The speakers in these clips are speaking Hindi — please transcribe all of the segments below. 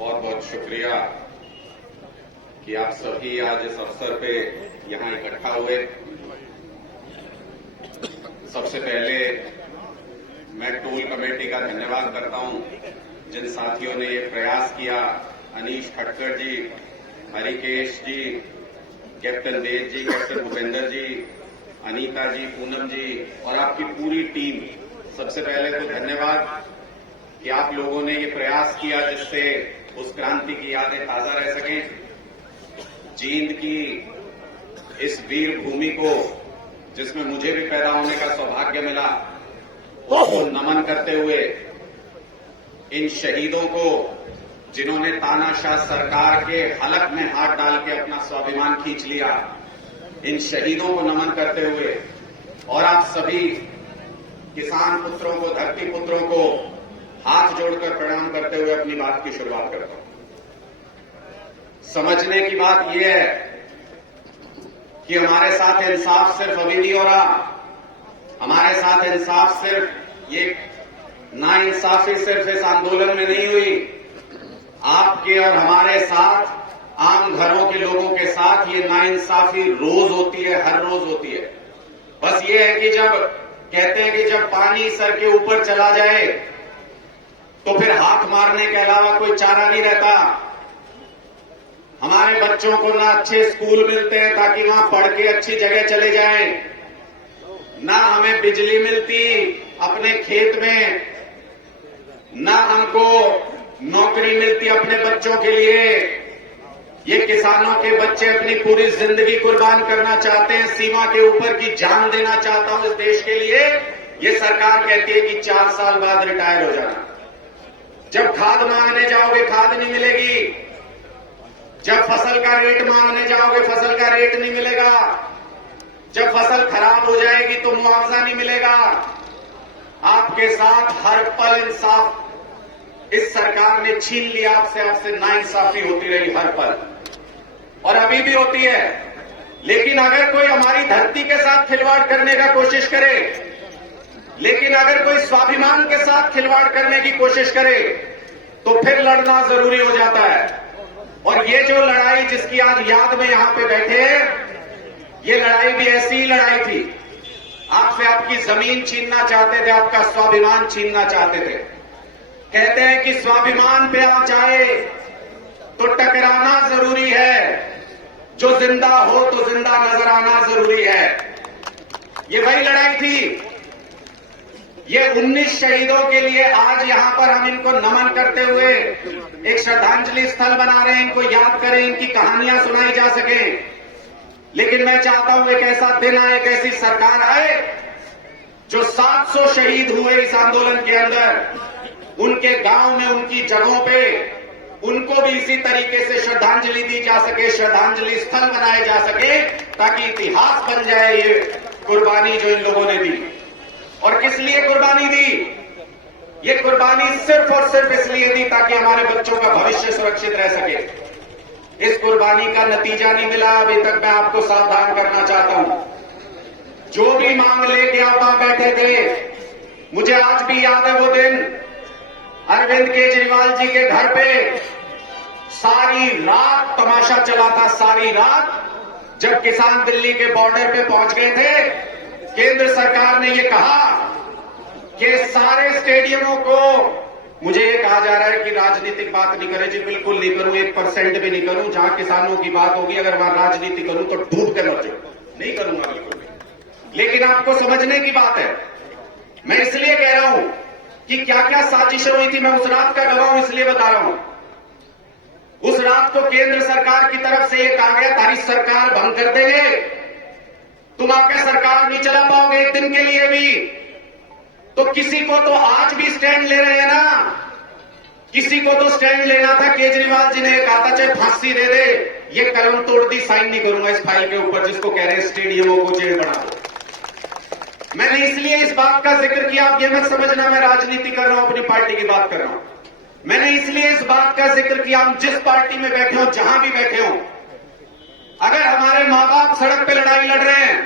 बहुत बहुत शुक्रिया कि आप सभी आज इस अवसर पे यहां इकट्ठा हुए। सबसे पहले मैं टूल कमेटी का धन्यवाद करता हूं, जिन साथियों ने ये प्रयास किया, अनीश खटकर जी, हरिकेश जी, कैप्टन देव जी, कैप्टन भूपेंद्र जी, अनीता जी, पूनम जी और आपकी पूरी टीम। सबसे पहले तो धन्यवाद कि आप लोगों ने ये प्रयास किया जिससे उस क्रांति की यादें ताजा रह सकें। जींद की इस वीर भूमि को, जिसमें मुझे भी पैदा होने का सौभाग्य मिला, उसको नमन करते हुए इन शहीदों को, जिन्होंने तानाशाह सरकार के हलक में हाथ डाल के अपना स्वाभिमान खींच लिया, इन शहीदों को नमन करते हुए और आप सभी किसान पुत्रों को, धरती पुत्रों को हाथ जोड़कर प्रणाम करते हुए अपनी बात की शुरुआत करता हूं। समझने की बात यह है कि हमारे साथ इंसाफ सिर्फ अभी नहीं हो रहा। हमारे साथ इंसाफ सिर्फ ये नाइंसाफी सिर्फ इस आंदोलन में नहीं हुई। आपके और हमारे साथ, आम घरों के लोगों के साथ ये नाइंसाफी रोज होती है, हर रोज होती है। बस ये है कि जब कहते हैं कि जब पानी सर के ऊपर चला जाए तो फिर हाथ मारने के अलावा कोई चारा नहीं रहता। हमारे बच्चों को ना अच्छे स्कूल मिलते हैं ताकि वहां पढ़ के अच्छी जगह चले जाएं, ना हमें बिजली मिलती अपने खेत में, ना हमको नौकरी मिलती अपने बच्चों के लिए। ये किसानों के बच्चे अपनी पूरी जिंदगी कुर्बान करना चाहते हैं, सीमा के ऊपर की जान देना चाहता हूं इस देश के लिए। ये सरकार कहती है कि 4 साल बाद रिटायर हो जाना। जब खाद मांगने जाओगे खाद नहीं मिलेगी, जब फसल का रेट मांगने जाओगे फसल का रेट नहीं मिलेगा, जब फसल खराब हो जाएगी तो मुआवजा नहीं मिलेगा। आपके साथ हर पल इंसाफ इस सरकार ने छीन लिया। आपसे नाइंसाफी होती रही हर पल, और अभी भी होती है। लेकिन अगर कोई हमारी धरती के साथ खिलवाड़ करने का कोशिश करे, लेकिन अगर कोई स्वाभिमान के साथ खिलवाड़ करने की कोशिश करे, तो फिर लड़ना जरूरी हो जाता है। और ये जो लड़ाई जिसकी आज याद में यहां पे बैठे, ये लड़ाई भी ऐसी ही लड़ाई थी। आपसे आपकी जमीन छीनना चाहते थे, आपका स्वाभिमान छीनना चाहते थे। कहते हैं कि स्वाभिमान पे आ जाए तो टकराना जरूरी है, जो जिंदा हो तो जिंदा नजर आना जरूरी है। ये वही लड़ाई थी। ये 19 शहीदों के लिए आज यहां पर हम इनको नमन करते हुए एक श्रद्धांजलि स्थल बना रहे हैं। इनको याद करें, इनकी कहानियां सुनाई जा सकें। लेकिन मैं चाहता हूं एक ऐसा दिन आए, एक ऐसी सरकार आए जो 700 शहीद हुए इस आंदोलन के अंदर, उनके गांव में, उनकी जगहों पे उनको भी इसी तरीके से श्रद्धांजलि दी जा सके, श्रद्धांजलि स्थल बनाए जा सके, ताकि इतिहास बन जाए ये कुर्बानी जो इन लोगों ने दी। और किस लिए कुर्बानी दी? ये कुर्बानी सिर्फ और सिर्फ इसलिए दी ताकि हमारे बच्चों का भविष्य सुरक्षित रह सके। इस कुर्बानी का नतीजा नहीं मिला अभी तक। मैं आपको सावधान करना चाहता हूं। जो भी मांग लेके आप वहां बैठे थे, मुझे आज भी याद है वो दिन अरविंद केजरीवाल जी के घर पे सारी रात तमाशा चला था। सारी रात जब किसान दिल्ली के बॉर्डर पे पहुंच गए थे, केंद्र सरकार ने ये कहा कि सारे स्टेडियमों को, मुझे ये कहा जा रहा है कि राजनीतिक बात नहीं करें। जी बिल्कुल नहीं करूं, 1% भी नहीं करूं। जहां किसानों की बात होगी, अगर वहां राजनीति करूं तो डूब के मर जाऊं, नहीं करूंगा बिल्कुल भी। लेकिन आपको समझने की बात है, मैं इसलिए कह रहा हूं कि क्या क्या साजिशें हुई थी। मैं उस रात का गवाह हूं, इसलिए बता रहा हूं। उस रात को केंद्र सरकार की तरफ से यह कहा गया, तारी सरकार भंग कर देंगे, तुम आके सरकार नहीं चला पाओगे एक दिन के लिए भी। तो किसी को तो आज भी स्टैंड ले रहे हैं ना, किसी को तो स्टैंड लेना था। केजरीवाल जी ने कहा था चाहे फांसी दे दे, ये कलम तोड़ दी, साइन नहीं करूंगा इस फाइल के ऊपर जिसको कह रहे हैं स्टेडियमों को जेल बना दो। मैंने इसलिए इस बात का जिक्र किया, आप ये मत समझना मैं राजनीति कर रहा हूं, अपनी पार्टी की बात कर रहा हूं। मैंने इसलिए इस बात का जिक्र किया, हम जिस पार्टी में बैठे हो, जहां भी बैठे हो, अगर हमारे मां बाप सड़क पे लड़ाई लड़ रहे हैं,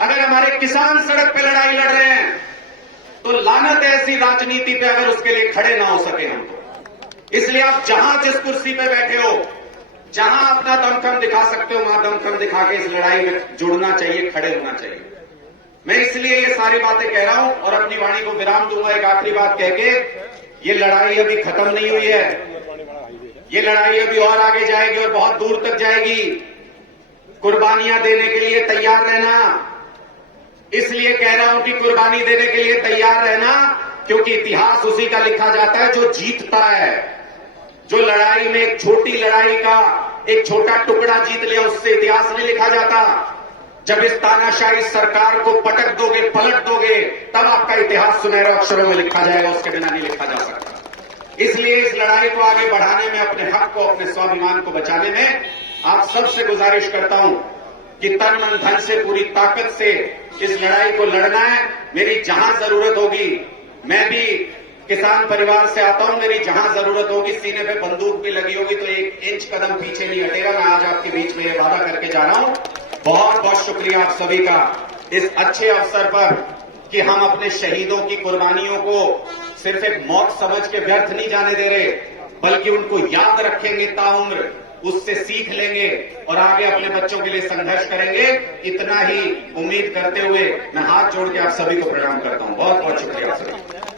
अगर हमारे किसान सड़क पे लड़ाई लड़ रहे हैं, तो लानत है ऐसी राजनीति पे अगर उसके लिए खड़े ना हो सके हम। इसलिए आप जहां जिस कुर्सी पे बैठे हो, जहां अपना दमखम दिखा सकते हो, वहां दमखम दिखा के इस लड़ाई में जुड़ना चाहिए, खड़े होना चाहिए। मैं इसलिए ये सारी बातें कह रहा हूं और अपनी वाणी को विराम दूंगा एक आखिरी बात कह के, ये लड़ाई अभी खत्म नहीं हुई है। ये लड़ाई अभी और आगे जाएगी और बहुत दूर तक जाएगी। कुर्बानियां देने के लिए तैयार रहना। इसलिए कह रहा हूं कि कुर्बानी देने के लिए तैयार रहना, क्योंकि इतिहास उसी का लिखा जाता है जो जीतता है। जो लड़ाई में एक छोटी लड़ाई का एक छोटा टुकड़ा जीत लिया, उससे इतिहास नहीं लिखा जाता। जब इस तानाशाही सरकार को पटक दोगे, पलट दोगे, तब आपका इतिहास सुनहरे अक्षरों में लिखा जाएगा, उसके बिना नहीं लिखा जा सकता। इसलिए इस लड़ाई को आगे बढ़ाने में, अपने हक को, अपने स्वाभिमान को बचाने में आप सबसे गुजारिश करता हूं कि तन मन धन से, पूरी ताकत से इस लड़ाई को लड़ना है। मेरी जहां जरूरत होगी, मैं भी किसान परिवार से आता हूं, मेरी जहां जरूरत होगी, सीने पे बंदूक भी लगी होगी तो 1 इंच कदम पीछे नहीं हटेगा। मैं आज आपके बीच में ये वादा करके जा रहा हूं। बहुत बहुत शुक्रिया आप सभी का इस अच्छे अवसर पर कि हम अपने शहीदों की कुर्बानियों को सिर्फ एक मौत समझ के व्यर्थ नहीं जाने दे रहे, बल्कि उनको याद रखेंगे ताउम्र, उससे सीख लेंगे और आगे अपने बच्चों के लिए संघर्ष करेंगे। इतना ही उम्मीद करते हुए मैं हाथ जोड़ के आप सभी को प्रणाम करता हूं। बहुत बहुत शुक्रिया आप सभी।